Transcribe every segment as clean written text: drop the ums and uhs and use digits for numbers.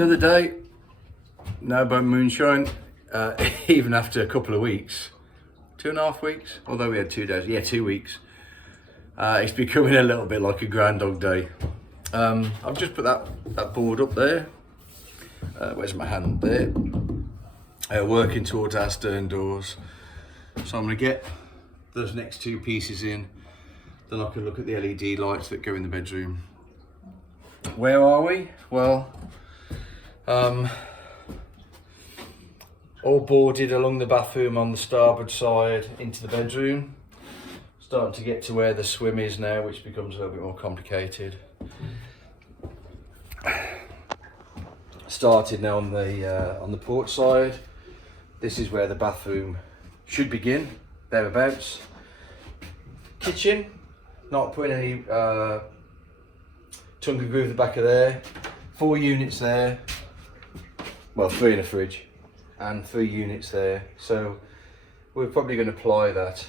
Another day, Narrowboat Moonshine, even after a couple of weeks, 2.5 weeks, although we had 2 days, yeah, 2 weeks. It's becoming a little bit like a Groundhog Day. I've just put that board up there. Where's my hand there? Working towards our stern doors. So I'm going to get those next 2 pieces in. Then I can look at the LED lights that go in the bedroom. Where are we? Well, all boarded along the bathroom on the starboard side into the bedroom. Starting to get to where the swim is now, which becomes a little bit more complicated. Started now on the port side. This is where the bathroom should begin, thereabouts. Kitchen, not putting any tongue and groove at the back of there. 4 units there. Well, 3 in a fridge, and 3 units there. So we're probably going to ply that.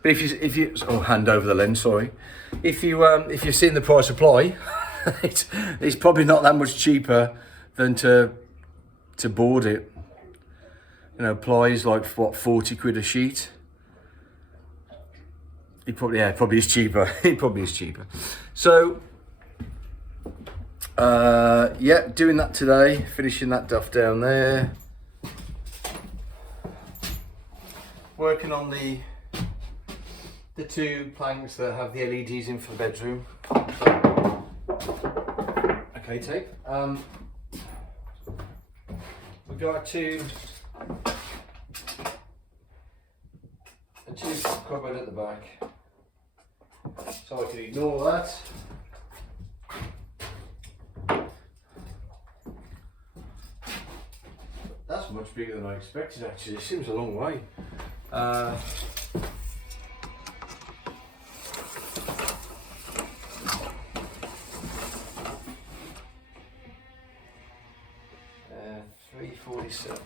But if you hand over the lens, sorry. If you've seen the price of ply, it's probably not that much cheaper than to board it. You know, ply is like what, 40 quid a sheet. It probably is cheaper. It probably is cheaper. So yeah, doing that today, finishing that duff down there. Working on the 2 planks that have the LEDs in for the bedroom. Okay, tape. We've got a 2 cupboard at the back, so I can ignore that. That's much bigger than I expected actually. It seems a long way. 347.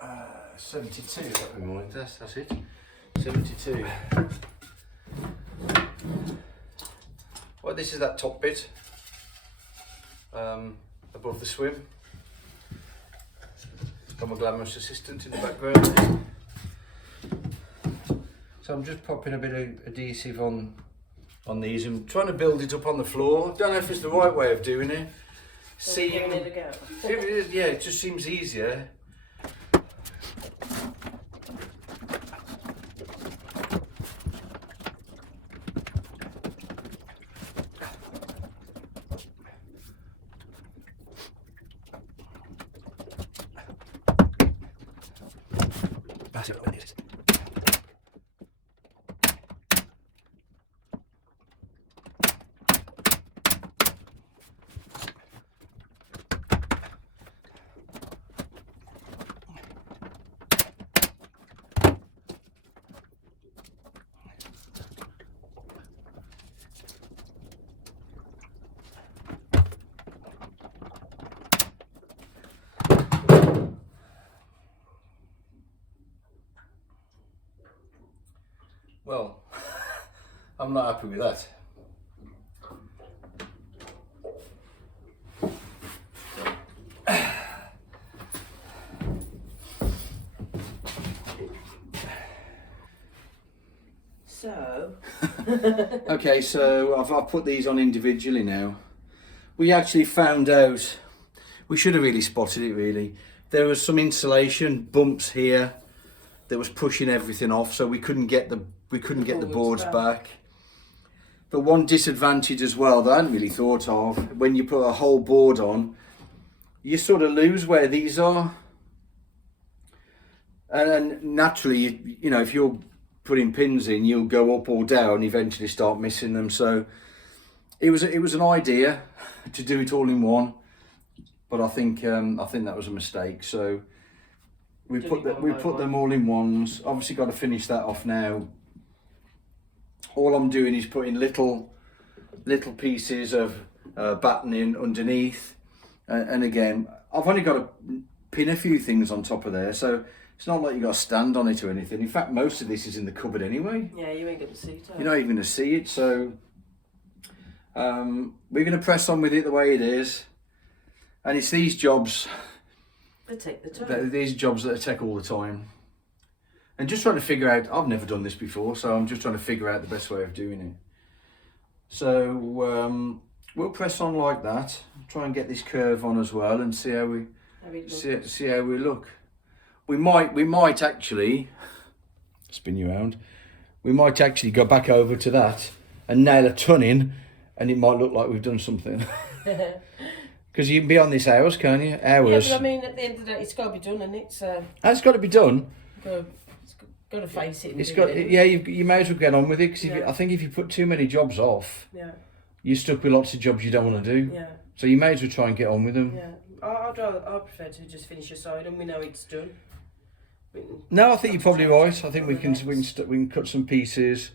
Uh, 72, that reminds us, that's it. 72. Well, this is that top bit. Above the swim. Got my glamorous assistant in the background. So I'm just popping a bit of adhesive on these and trying to build it up on the floor. Don't know if it's the right way of doing it. Yeah, it just seems easier. Well, I'm not happy with that. So? Okay, so I've put these on individually now. We actually found out, we should have really spotted it really. There was some insulation bumps here that was pushing everything off, so we couldn't get the boards back. But one disadvantage as well that I hadn't really thought of, when you put a whole board on, you sort of lose where these are. And naturally, you know, if you're putting pins in, you'll go up or down, eventually start missing them. So it was an idea to do it all in one, but I think that was a mistake. So we put them all in ones. Obviously got to finish that off now. All I'm doing is putting little pieces of battening underneath, and again I've only got to pin a few things on top of there, so it's not like you got to stand on it or anything. In fact, most of this is in the cupboard anyway. Yeah, you ain't going to see it. You're not even going to see it, so we're going to press on with it the way it is, and it's these jobs. They take the time. These jobs that take all the time, and just trying to figure out. I've never done this before, so I'm just trying to figure out the best way of doing it. So we'll press on like that. Try and get this curve on as well, and see how we see how we look. We might actually spin you around. We might actually go back over to that and nail a ton in, and it might look like we've done something. Because you can be on this hours, can't you? Hours. Yeah, but I mean, at the end of the day, it's got to be done, and it's It's got to be done. it's got to face it. It's got. Yeah, you may as well get on with it, because I think if you put too many jobs off, you're stuck with lots of jobs you don't want to do. Yeah. So you may as well try and get on with them. Yeah. I prefer to just finish a side, and we know it's done. No, I think you're probably right. I think we can cut some pieces.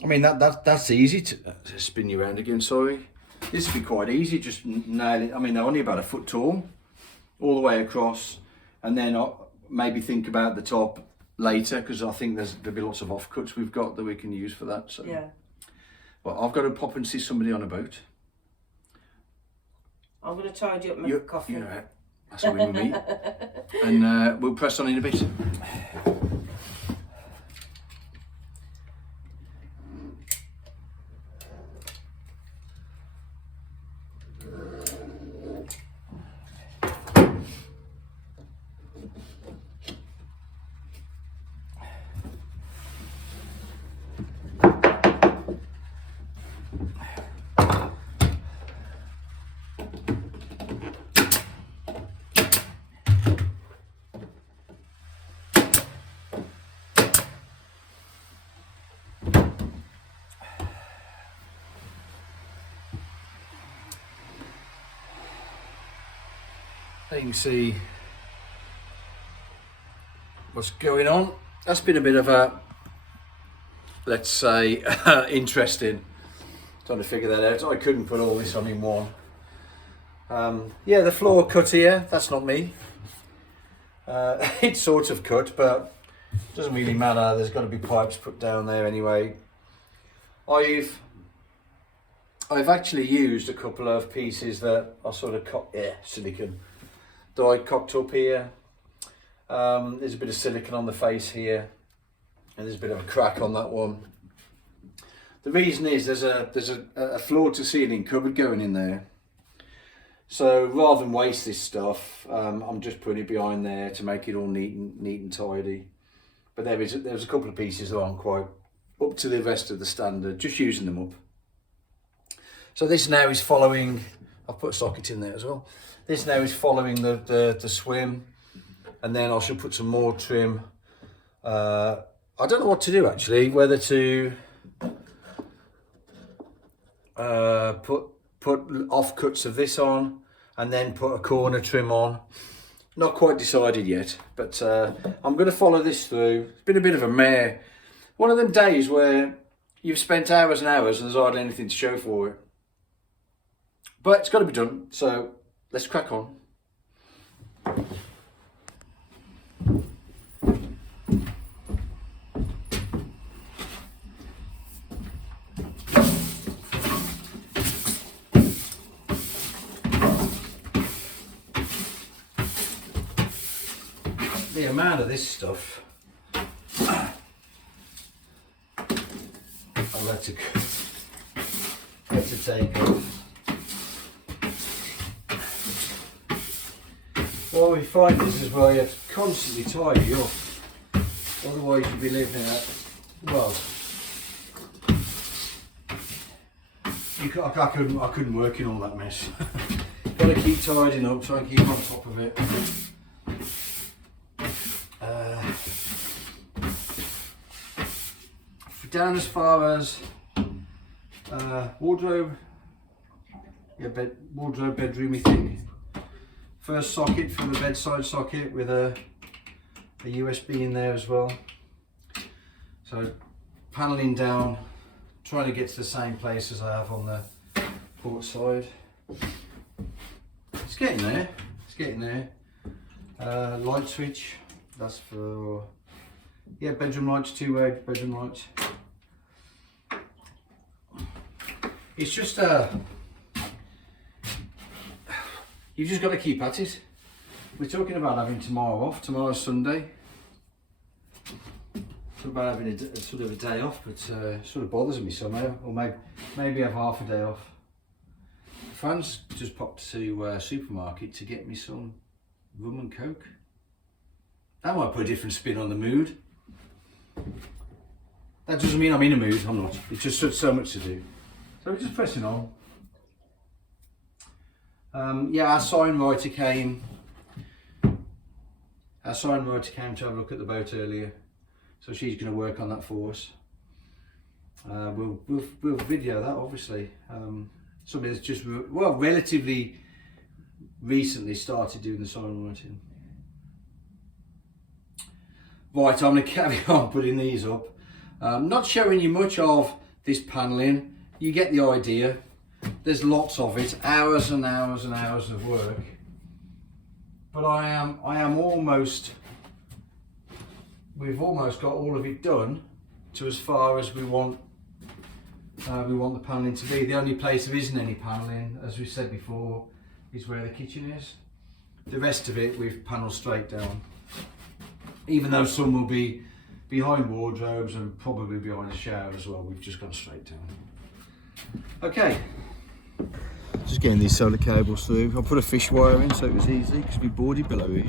I mean that's easy to spin you around again. Sorry, this would be quite easy. Just nail it. I mean, they're only about a foot tall, all the way across, and then I'll maybe think about the top later, because I think there'll be lots of offcuts we've got that we can use for that. So yeah. But I've got to pop and see somebody on a boat. I'm going to tidy up my coffee. Yeah, that's what we will meet. And we'll press on in a bit. You can see what's going on. That's been a bit of a, let's say, interesting, trying to figure that out. I couldn't put all this on in one. Yeah, the floor cut here, that's not me. It's sort of cut, but it doesn't really matter. There's got to be pipes put down there anyway. I've actually used a couple of pieces that are sort of silicone. that I cocked up here. There's a bit of silicone on the face here, and there's a bit of a crack on that one. The reason is there's a floor to ceiling cupboard going in there. So rather than waste this stuff, I'm just putting it behind there to make it all neat and tidy. But there's a couple of pieces that aren't quite up to the rest of the standard, just using them up. So this now is following, I've put a socket in there as well. This now is following the swim, and then I shall put some more trim. I don't know what to do actually, whether to put offcuts of this on and then put a corner trim on. Not quite decided yet, but I'm going to follow this through. It's been a bit of a mare. One of them days where you've spent hours and hours and there's hardly anything to show for it. But it's got to be done, so let's crack on. The amount of this stuff, I'll let it take off. What we find is as well, you have to constantly tidy up, otherwise you'll be living at, well, I couldn't work in all that mess. Got to keep tidying up, try and keep on top of it. Down as far as wardrobe, wardrobe, bedroom, thing. First socket from the bedside socket with a USB in there as well. So paneling down, trying to get to the same place as I have on the port side. It's getting there. It's getting there. Light switch. That's for bedroom lights, two-way bedroom lights. It's just you've just got to keep at it. We're talking about having tomorrow off. Tomorrow's Sunday. Talk about having a sort of a day off, but it sort of bothers me somehow. Or maybe have half a day off. Fran's just popped to supermarket to get me some rum and coke. That might put a different spin on the mood. That doesn't mean I'm in a mood. I'm not. It's just so much to do. So we're just pressing on. Our signwriter came. Our signwriter came to have a look at the boat earlier, so she's going to work on that for us. We'll video that, obviously. Somebody that's just relatively recently started doing the signwriting. Right, I'm going to carry on putting these up. Not showing you much of this panelling. You get the idea. There's lots of it, hours and hours and hours of work. But I am almost. We've almost got all of it done to as far as we want. We want the panelling to be. The only place there isn't any panelling, as we said before, is where the kitchen is. The rest of it we've panelled straight down. Even though some will be behind wardrobes and probably behind the shower as well, we've just gone straight down. Okay. Just getting these solar cables through. I'll put a fish wire in so it was easy because we boarded below here.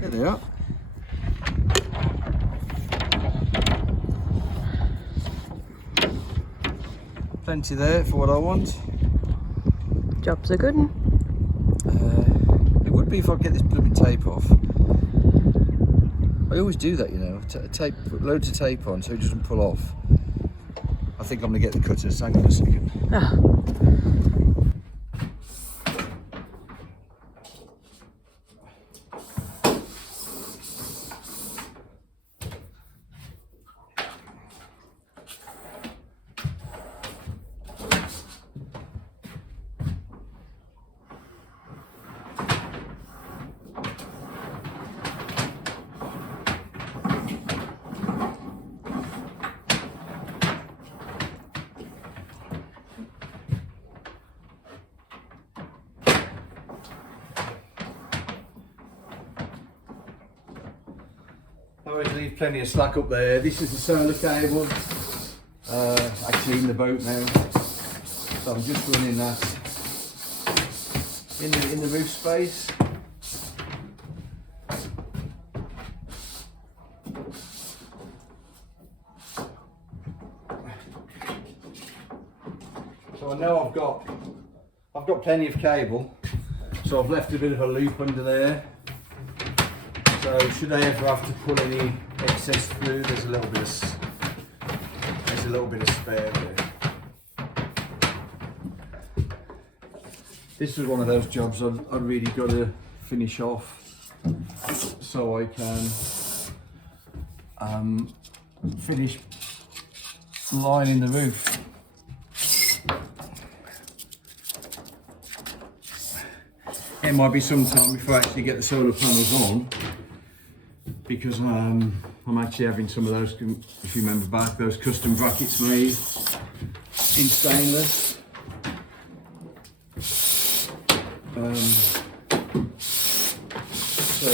There they are. Plenty there for what I want. Job's a good one. It would be if I get this blooming tape off. I always do that, you know. Put loads of tape on so it doesn't pull off. I think I'm going to get the cutters. Hang on a second. I always leave plenty of slack up there. This is the solar cable, actually in the boat now. So I'm just running that in the roof space. So I know I've got plenty of cable, so I've left a bit of a loop under there. So should I ever have to pull any excess through, there's a little bit of spare there. This was one of those jobs I'd really got to finish off so I can finish lining the roof. It might be some time before I actually get the solar panels on, because I'm actually having some of those, if you remember back, those custom brackets made in stainless. So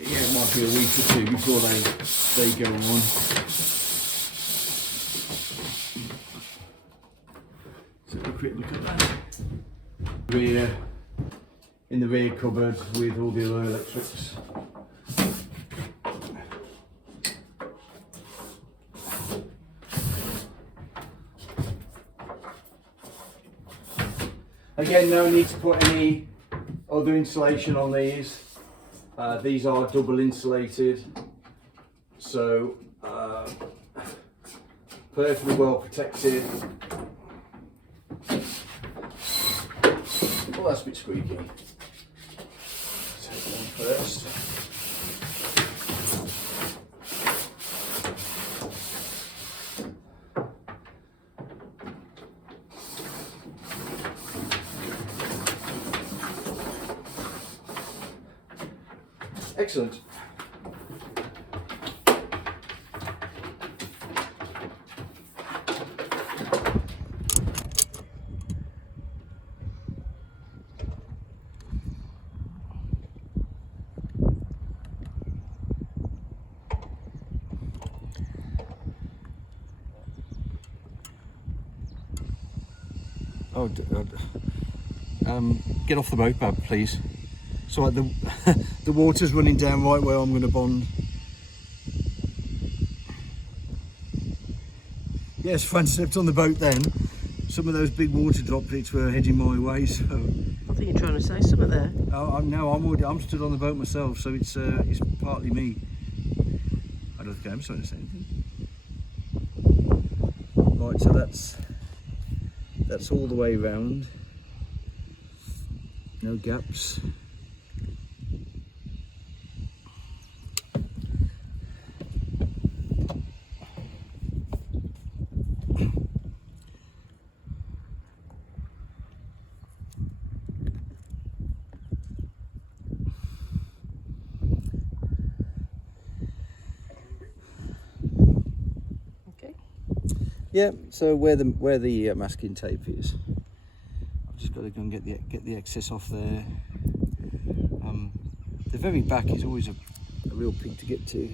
yeah, it might be a week or two before they go on. So have a quick look at that. In the rear cupboard with all the other electrics. Again, no need to put any other insulation on these. These are double insulated, so perfectly well protected. Oh, that's a bit squeaky. Take one first. Excellent. Oh, get off the boat, Bab, please. So like the water's running down right where I'm going to bond. Yes, Fran stepped on the boat then. Some of those big water droplets were heading my way, so... I think you're trying to say something there. I'm stood on the boat myself, so it's partly me. I don't think I'm trying to say anything. Right, so that's all the way round. No gaps. Yeah, so where the masking tape is, I've just got to go and get the excess off there. The very back is always a real pig to get to.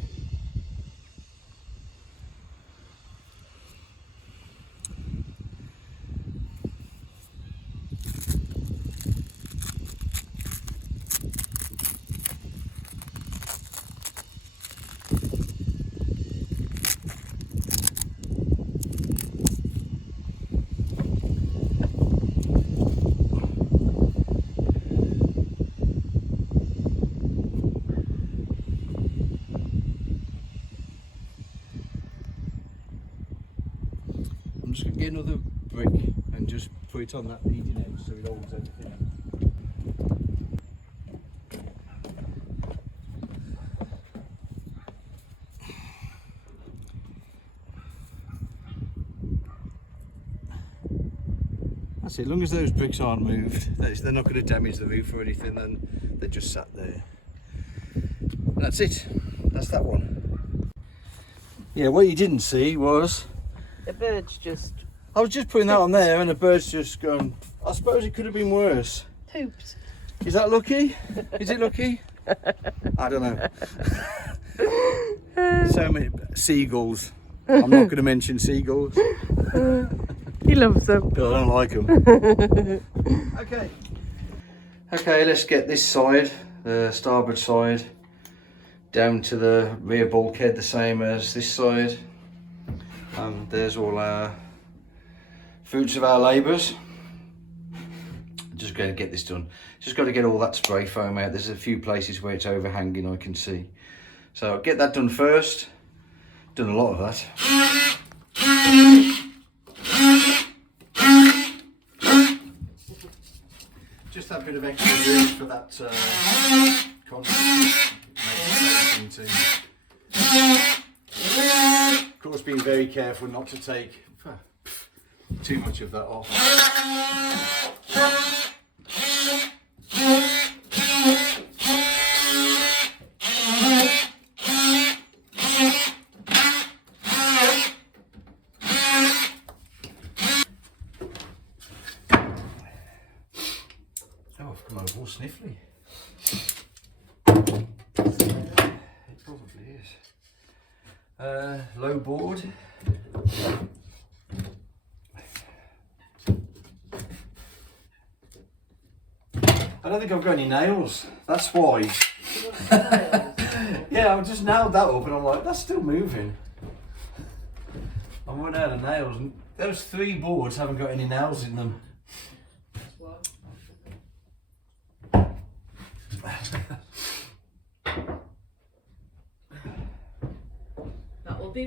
I'm just going to get another brick and just put it on that leading edge so it holds everything. That's it, as long as those bricks aren't moved, they're not going to damage the roof or anything, then they're just sat there. And that's it, that's that one. Yeah, what you didn't see was... The bird's just... I was just putting that on there and the bird's just gone. I suppose it could have been worse. Oops. Is that lucky? Is it lucky? I don't know. So many seagulls. I'm not going to mention seagulls. He loves them. I don't like them. Okay. Okay, let's get this side, the starboard side, down to the rear bulkhead, the same as this side. There's all our fruits of our labours. Just going to get this done. Just got to get all that spray foam out. There's a few places where it's overhanging, I can see. So I'll get that done first. Done a lot of that. Just that bit of extra room for that contact. Of course, being very careful not to take too much of that off. Oh, I've come over all sniffly. It probably is. Low board. I don't think I've got any nails. That's why. Yeah, I just nailed that up and I'm like, that's still moving. I'm running out of nails. And those 3 boards haven't got any nails in them.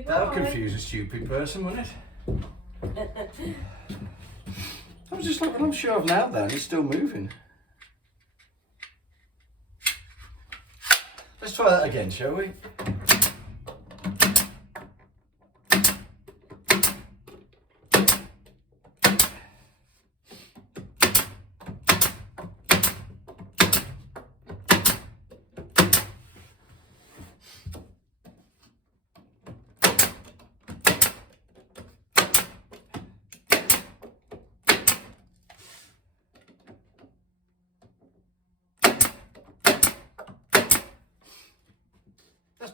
That'll confuse a stupid person, wouldn't it? I was just like, well, I'm sure I've nailed that and it's still moving. Let's try that again, shall we?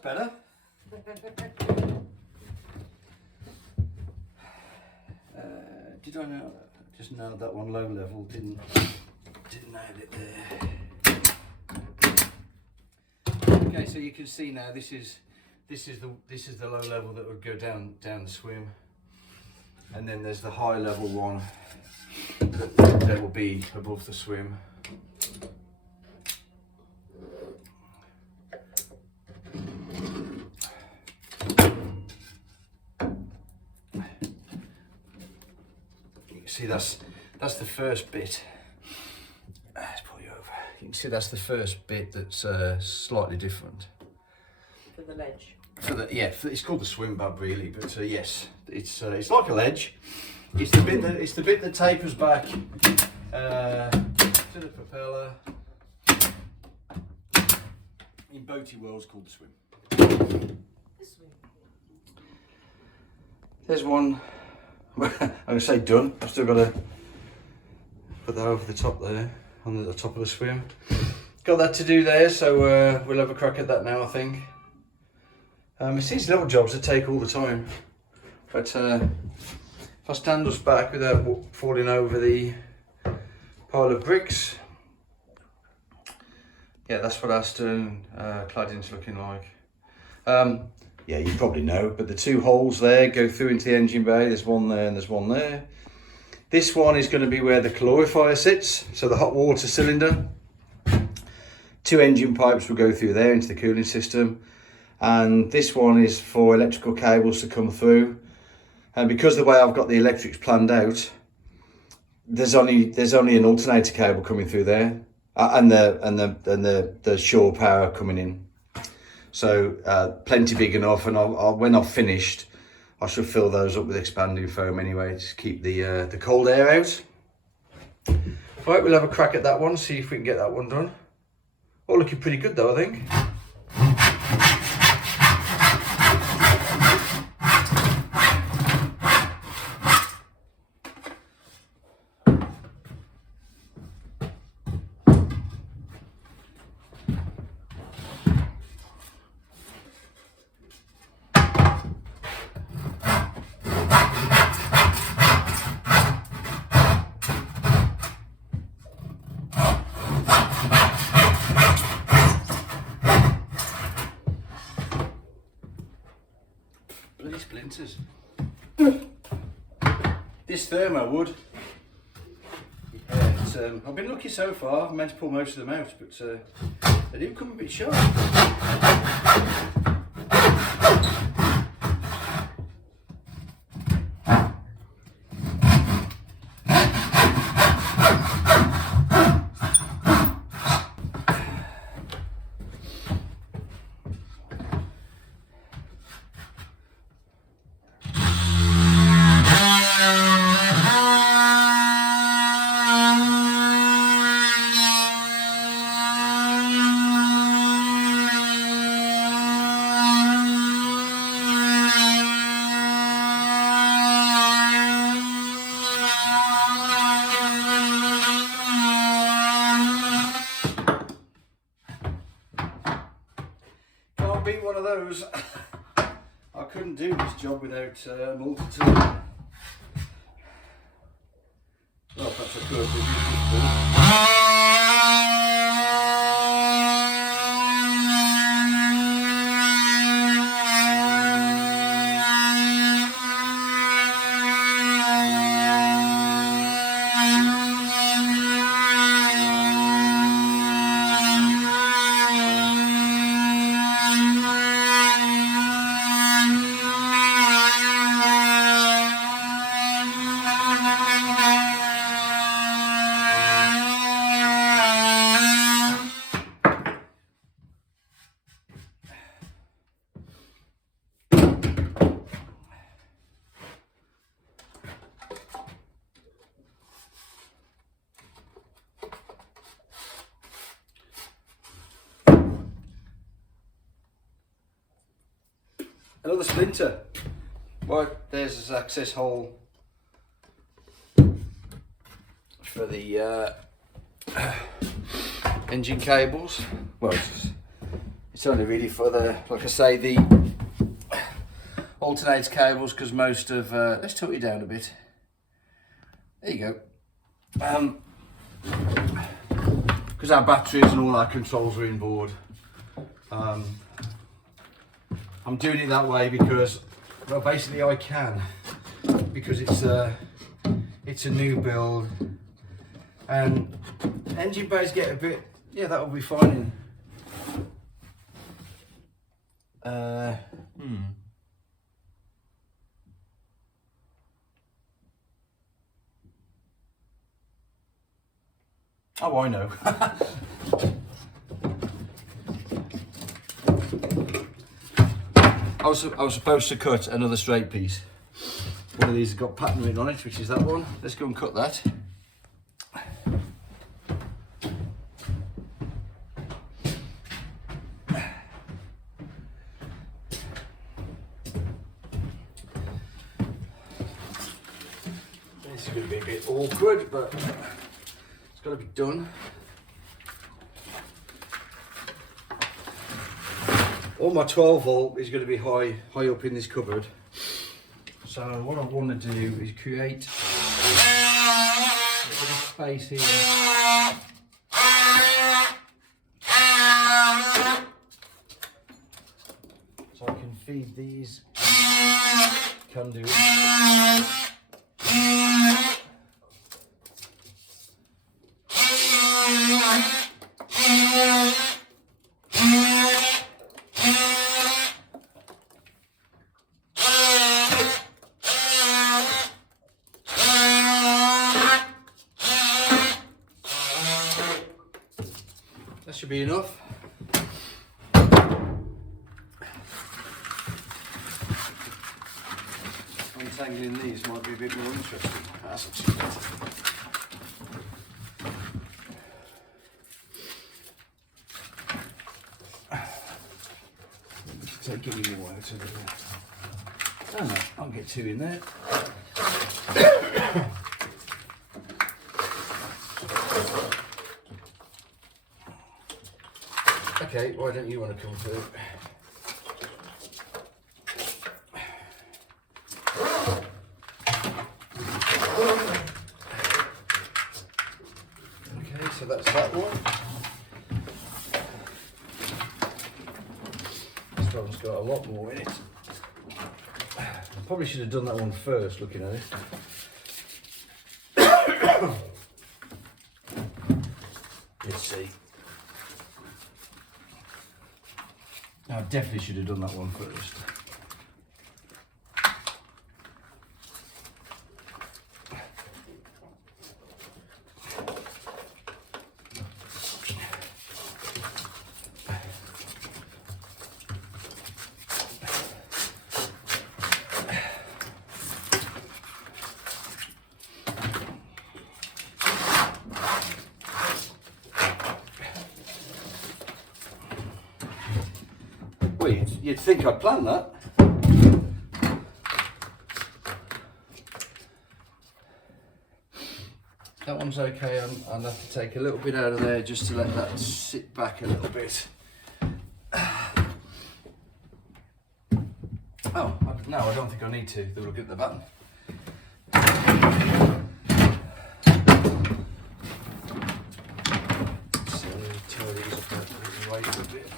better. Did I know? Just nailed that one low level. Didn't nail it there. Okay, so you can see now this is the low level that would go down the swim, and then there's the high level one that will be above the swim. See, that's the first bit. Let's pull you over. You can see that's the first bit that's slightly different. For the ledge. It's called the swim bab really, but yes, it's like a ledge. It's the bit that tapers back to the propeller. In boaty world, it's called the swim. The swim. There's one. I'm going to say done. I've still got to put that over the top there, on the top of the swim. Got that to do there, so we'll have a crack at that now, I think. It's these little jobs that take all the time. But if I stand us back without falling over the pile of bricks, yeah, that's what our stern cladding's looking like. Yeah, you probably know, but the two holes there go through into the engine bay. There's one there and there's one there. This one is going to be where the calorifier sits, so the hot water cylinder. Two engine pipes will go through there into the cooling system, and this one is for electrical cables to come through. And because of the way I've got the electrics planned out, there's only an alternator cable coming through there, and the shore power coming in. So plenty big enough, and when I've finished, I should fill those up with expanding foam anyway, to keep the cold air out. Right, we'll have a crack at that one, see if we can get that one done. All looking pretty good though, I think. Bloody splinters. This thermo wood, I've been lucky so far. I've managed to pull most of them out, but they do come a bit sharp. Beat one of those. I couldn't do this job without a multi-tool. Well, perhaps I could. Another splinter. Right, there's this access hole for the engine cables. Well, It's only really for the, like I say, the alternates cables, because most of, let's tilt you down a bit. There you go. Because our batteries and all our controls are inboard. I'm doing it that way because, well, basically I can, because it's a new build, and engine bays get a bit, yeah, that will be fine. Oh, I know. I was supposed to cut another straight piece. One of these has got pattern written on it, which is that one. Let's go and cut that. This is going to be a bit awkward, but it's got to be done. All my 12 volt is going to be high up in this cupboard. So what I want to do is create a bit of space here. So I can feed these conduits. That should be enough. Untangling these might be a bit more interesting. That's not too bad. So give me more out of it. Oh no, I'll get two in there. Okay, why don't you want to come through? Okay, so that's that one. This one's got a lot more in it. I probably should have done that one first, looking at it. Let's see. I definitely should have done that one first. You'd think I'd planned that. That one's okay. I'll have to take a little bit out of there just to let that sit back a little bit. Oh, no, I don't think I need to. They'll look at the button. So, tie these up and wait a bit.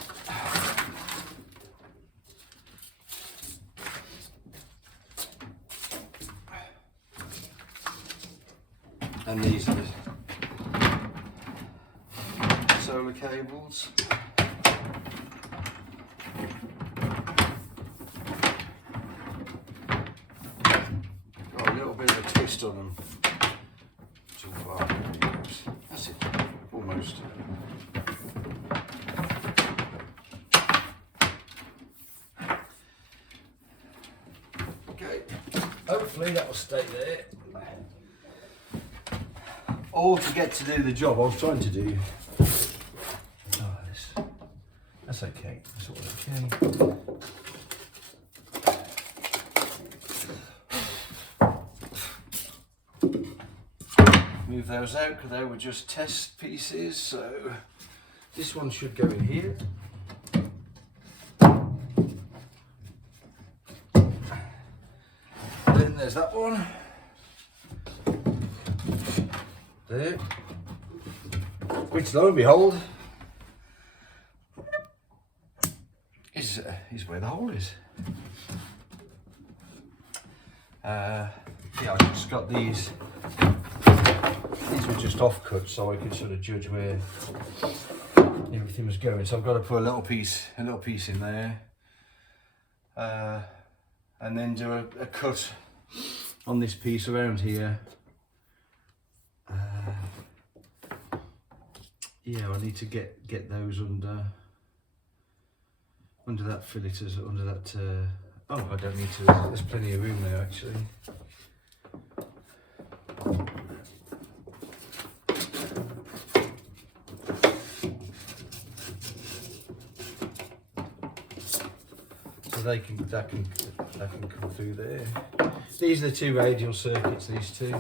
And these are the solar cables. Got a little bit of a twist on them. Too far. That's it. Almost. Okay. Hopefully that will stay there. All to get to do the job I was trying to do. Oh, that's okay. That's all okay. Move those out because they were just test pieces. So this one should go in here. there's that one. There. Which, lo and behold, is where the hole is. Yeah, I just got these. These were just off cut, so I could sort of judge where everything was going. So I've got to put a little piece in there, and then do a cut on this piece around here. Yeah, I need to get those under that fillet, under that. Oh, I don't need to. There's plenty of room there actually. So that can come through there. These are the two radial circuits. These two.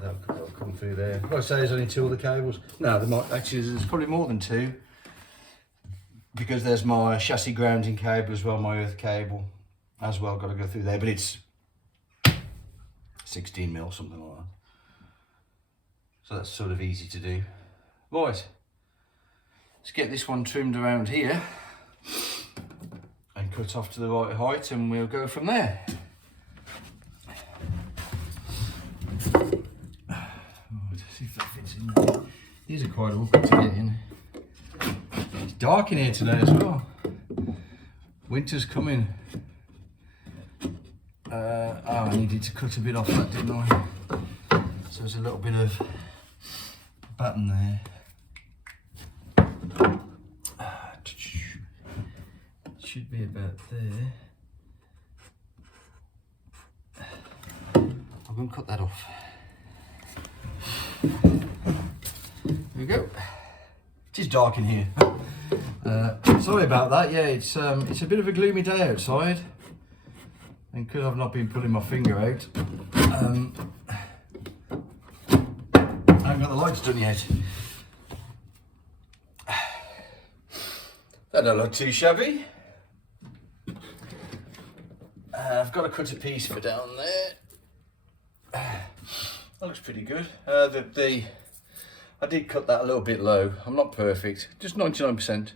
They'll come through there. Like I say, there's only two other cables. No, there might actually. There's probably more than two. Because there's my chassis grounding cable as well, my earth cable as well. Got to go through there, but it's 16 mil, something like that. So that's sort of easy to do. Right, let's get this one trimmed around here and cut off to the right height, and we'll go from there. Let's see if that fits in there. These are quite awkward to get in. It's dark in here today as well. Winter's coming. I needed to cut a bit off that, didn't I? So there's a little bit of button there. Should be about there. I'm going to cut that off. There we go. It is dark in here. Sorry about that. Yeah, it's a bit of a gloomy day outside, and because I've not been pulling my finger out, I haven't got the lights done yet. That don't look too shabby. I've got to cut a piece for down there. That looks pretty good. I did cut that a little bit low. I'm not perfect, just 99%.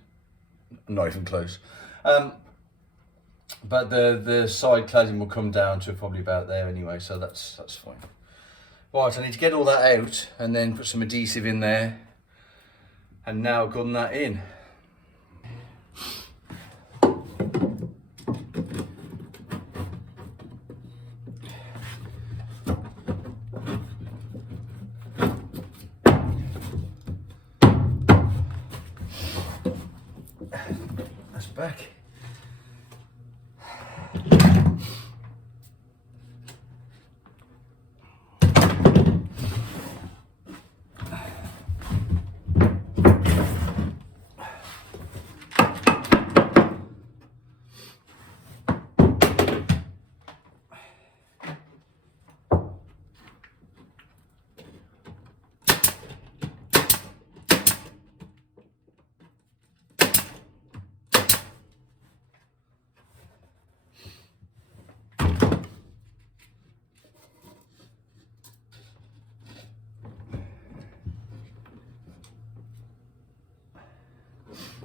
Not even close. But the side cladding will come down to probably about there anyway, so that's fine. Right, I need to get all that out and then put some adhesive in there, and now gun that in. That's back.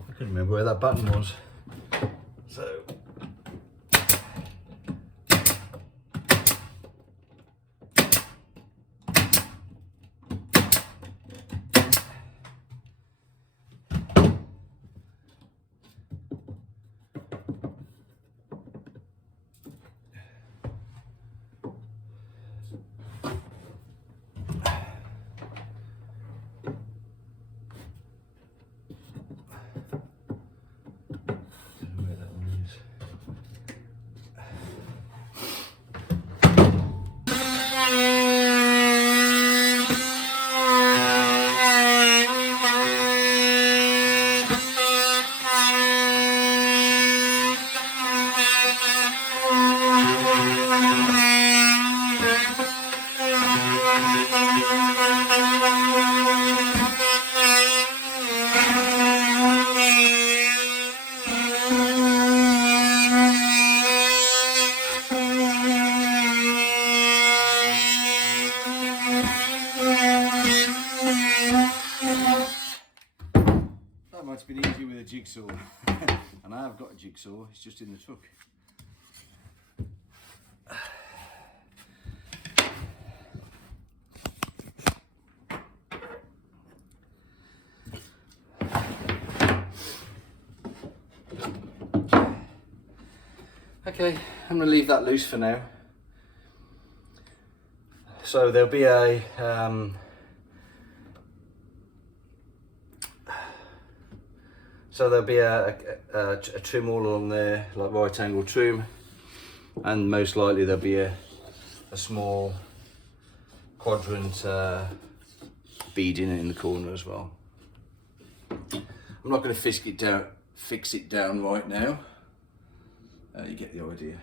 I couldn't remember where that button was. So it's been easy with a jigsaw. And I have got a jigsaw, it's just in the truck. Okay, I'm going to leave that loose for now. So there'll be a trim all along there, like right angle trim, and most likely there'll be a small quadrant beading in the corner as well. I'm not going to fix it down right now. You get the idea.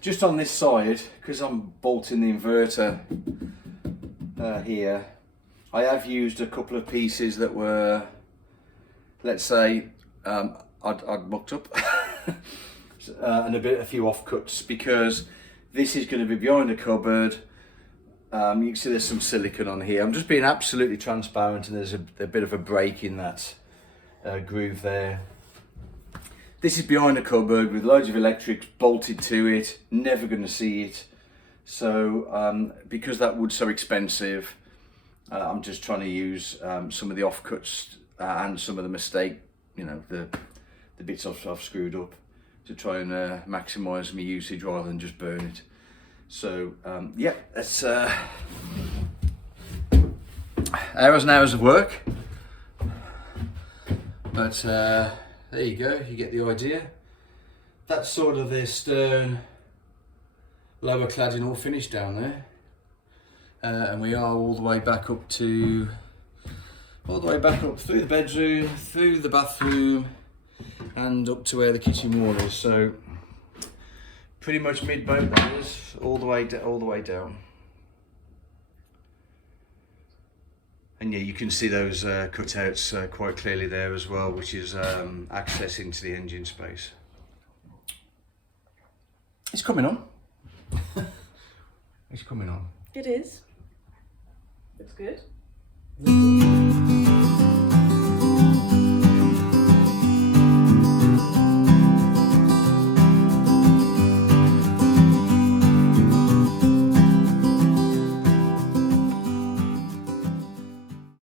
Just on this side, because I'm bolting the inverter here, I have used a couple of pieces that were, let's say, I'd mucked up, and a few offcuts, because this is going to be behind a cupboard. You can see there's some silicone on here. I'm just being absolutely transparent, and there's a bit of a break in that groove there. This is behind a cupboard with loads of electrics bolted to it, never going to see it. So because that wood's so expensive, I'm just trying to use some of the offcuts and some of the mistake, you know, the bits I've screwed up, to try and maximise my usage rather than just burn it. So yeah, that's hours and hours of work. But there you go, you get the idea. That's sort of the stern lower cladding all finished down there. And we are all the way back up through the bedroom, through the bathroom, and up to where the kitchen wall is. So pretty much mid-boat that is, all the way down. And yeah, you can see those cutouts quite clearly there as well, which is access into the engine space. It's coming on. It's coming on. It is. Looks good.